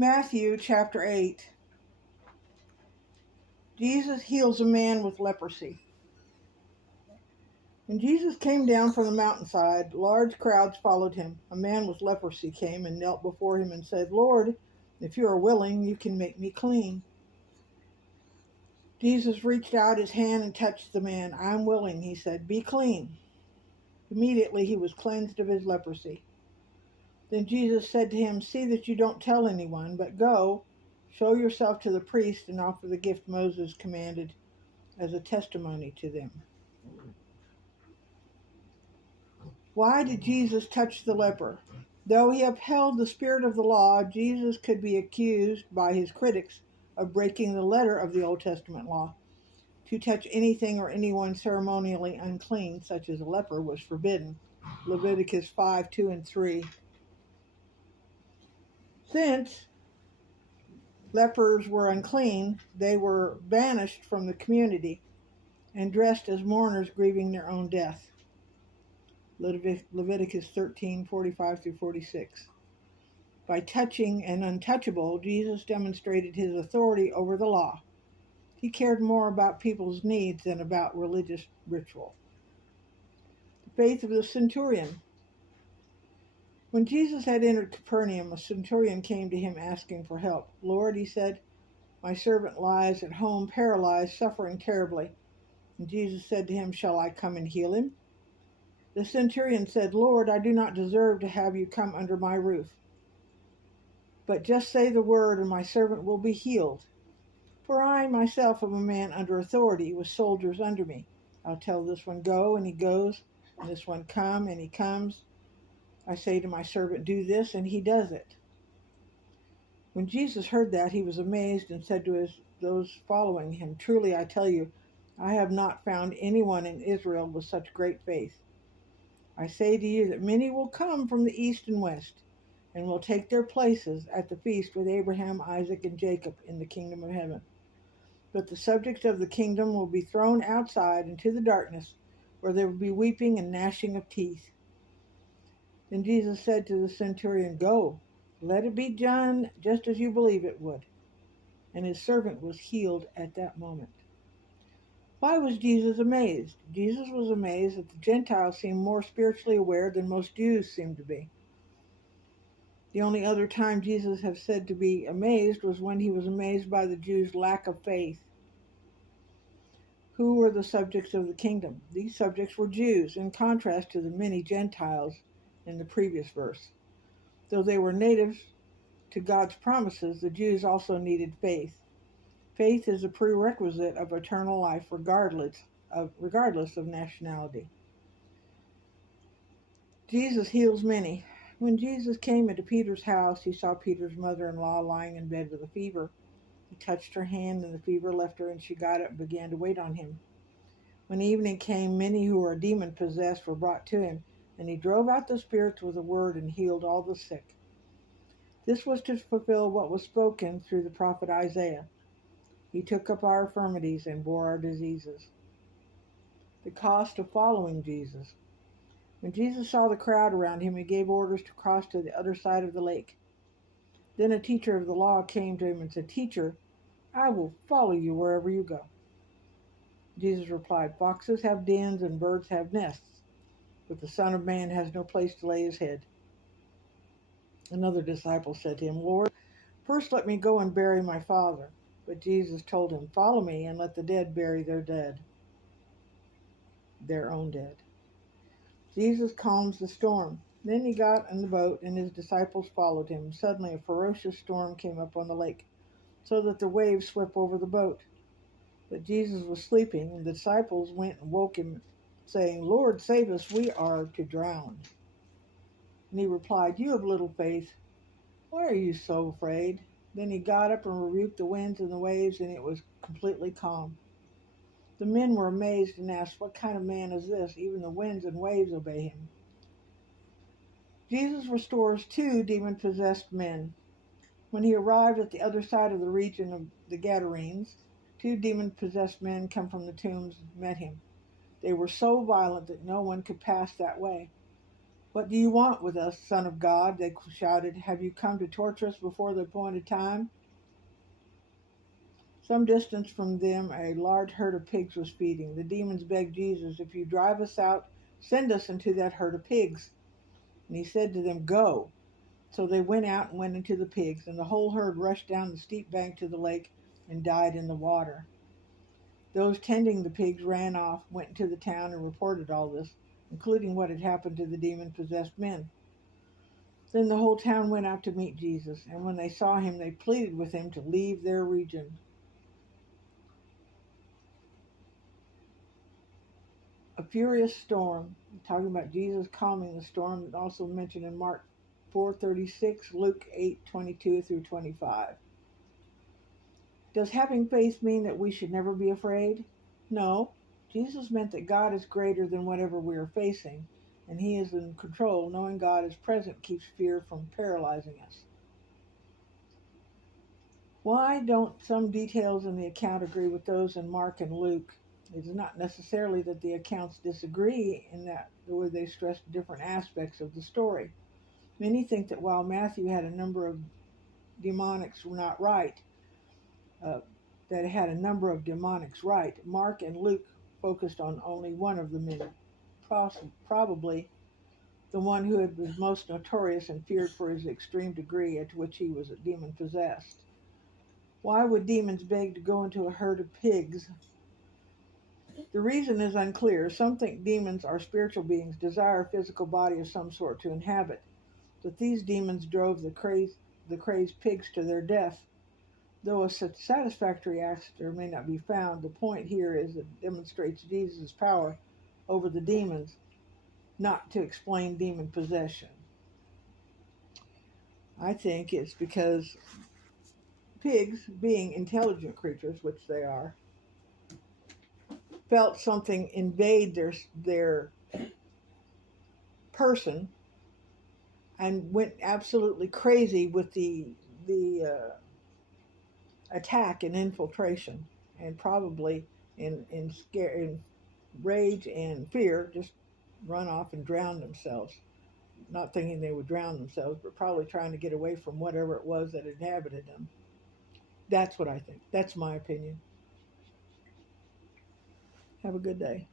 Matthew chapter 8. Jesus heals a man with leprosy. When Jesus came down from the mountainside, large crowds followed him. A man with leprosy came and knelt before him and said, "Lord, if you are willing, you can make me clean." Jesus reached out his hand and touched the man. "I'm willing," he said. "Be clean." Immediately he was cleansed of his leprosy. Then Jesus said to him, "See that you don't tell anyone, but go, show yourself to the priest and offer the gift Moses commanded as a testimony to them." Why did Jesus touch the leper? Though he upheld the spirit of the law, Jesus could be accused by his critics of breaking the letter of the Old Testament law. To touch anything or anyone ceremonially unclean, such as a leper, was forbidden. Leviticus 5:2-3. Since lepers were unclean, they were banished from the community and dressed as mourners grieving their own death. Leviticus 13:45-46. By touching an untouchable, Jesus demonstrated his authority over the law. He cared more about people's needs than about religious ritual. The faith of the centurion. When Jesus had entered Capernaum, a centurion came to him asking for help. "Lord," he said, "my servant lies at home paralyzed, suffering terribly." And Jesus said to him, "Shall I come and heal him?" The centurion said, "Lord, I do not deserve to have you come under my roof. But just say the word and my servant will be healed. For I myself am a man under authority with soldiers under me. I'll tell this one, 'Go,' and he goes, and this one, 'Come,' and he comes. I say to my servant, 'Do this,' and he does it." When Jesus heard that, he was amazed and said to those following him, "Truly I tell you, I have not found anyone in Israel with such great faith. I say to you that many will come from the east and west, and will take their places at the feast with Abraham, Isaac, and Jacob in the kingdom of heaven. But the subjects of the kingdom will be thrown outside into the darkness, where there will be weeping and gnashing of teeth." Then Jesus said to the centurion, "Go, let it be done just as you believe it would." And his servant was healed at that moment. Why was Jesus amazed? Jesus was amazed that the Gentiles seemed more spiritually aware than most Jews seemed to be. The only other time Jesus has said to be amazed was when he was amazed by the Jews' lack of faith. Who were the subjects of the kingdom? These subjects were Jews, in contrast to the many Gentiles in the previous verse. Though they were natives to God's promises, the Jews also needed faith. Faith is a prerequisite of eternal life regardless of nationality. Jesus heals many. When Jesus came into Peter's house, he saw Peter's mother-in-law lying in bed with a fever. He touched her hand, and the fever left her, and she got up and began to wait on him. When evening came, many who were demon-possessed were brought to him, and he drove out the spirits with a word and healed all the sick. This was to fulfill what was spoken through the prophet Isaiah. He took up our infirmities and bore our diseases. The cost of following Jesus. When Jesus saw the crowd around him, he gave orders to cross to the other side of the lake. Then a teacher of the law came to him and said, "Teacher, I will follow you wherever you go." Jesus replied, "Foxes have dens and birds have nests, but the Son of Man has no place to lay his head." Another disciple said to him, "Lord, first let me go and bury my father." But Jesus told him, "Follow me and let the dead bury their dead, their own dead." Jesus calms the storm. Then he got in the boat and his disciples followed him. Suddenly a ferocious storm came up on the lake, so that the waves swept over the boat. But Jesus was sleeping, and the disciples went and woke him, saying, "Lord, save us, we are to drown." And he replied, "You have little faith. Why are you so afraid?" Then he got up and rebuked the winds and the waves, and it was completely calm. The men were amazed and asked, "What kind of man is this? Even the winds and waves obey him." Jesus restores two demon-possessed men. When he arrived at the other side of the region of the Gadarenes, two demon-possessed men come from the tombs and met him. They were so violent that no one could pass that way. "What do you want with us, Son of God?" they shouted. "Have you come to torture us before the appointed time?" Some distance from them, a large herd of pigs was feeding. The demons begged Jesus, "If you drive us out, send us into that herd of pigs." And he said to them, "Go." So they went out and went into the pigs, and the whole herd rushed down the steep bank to the lake and died in the water. Those tending the pigs ran off, went into the town, and reported all this, including what had happened to the demon-possessed men. Then the whole town went out to meet Jesus, and when they saw him, they pleaded with him to leave their region. A furious storm, talking about Jesus calming the storm, also mentioned in Mark 4:36, Luke 8:22 through 25. Does having faith mean that we should never be afraid? No. Jesus meant that God is greater than whatever we are facing, and he is in control. Knowing God is present keeps fear from paralyzing us. Why don't some details in the account agree with those in Mark and Luke? It is not necessarily that the accounts disagree in that the way they stress different aspects of the story. Many think that while Matthew had a number of demonics not right, uh, that had a number of demonics right, Mark and Luke focused on only one of the men, probably the one who was most notorious and feared for his extreme degree at which he was demon possessed. Why would demons beg to go into a herd of pigs? The reason is unclear. Some think demons are spiritual beings, desire a physical body of some sort to inhabit, that these demons drove the crazed pigs to their death. Though a satisfactory answer may not be found, the point here is that it demonstrates Jesus' power over the demons, not to explain demon possession. I think it's because pigs, being intelligent creatures, which they are, felt something invade their person and went absolutely crazy with the attack and infiltration, and probably in rage and fear just run off and drown themselves. Not thinking they would drown themselves, but probably trying to get away from whatever it was that inhabited them. That's what I think. That's my opinion. Have a good day.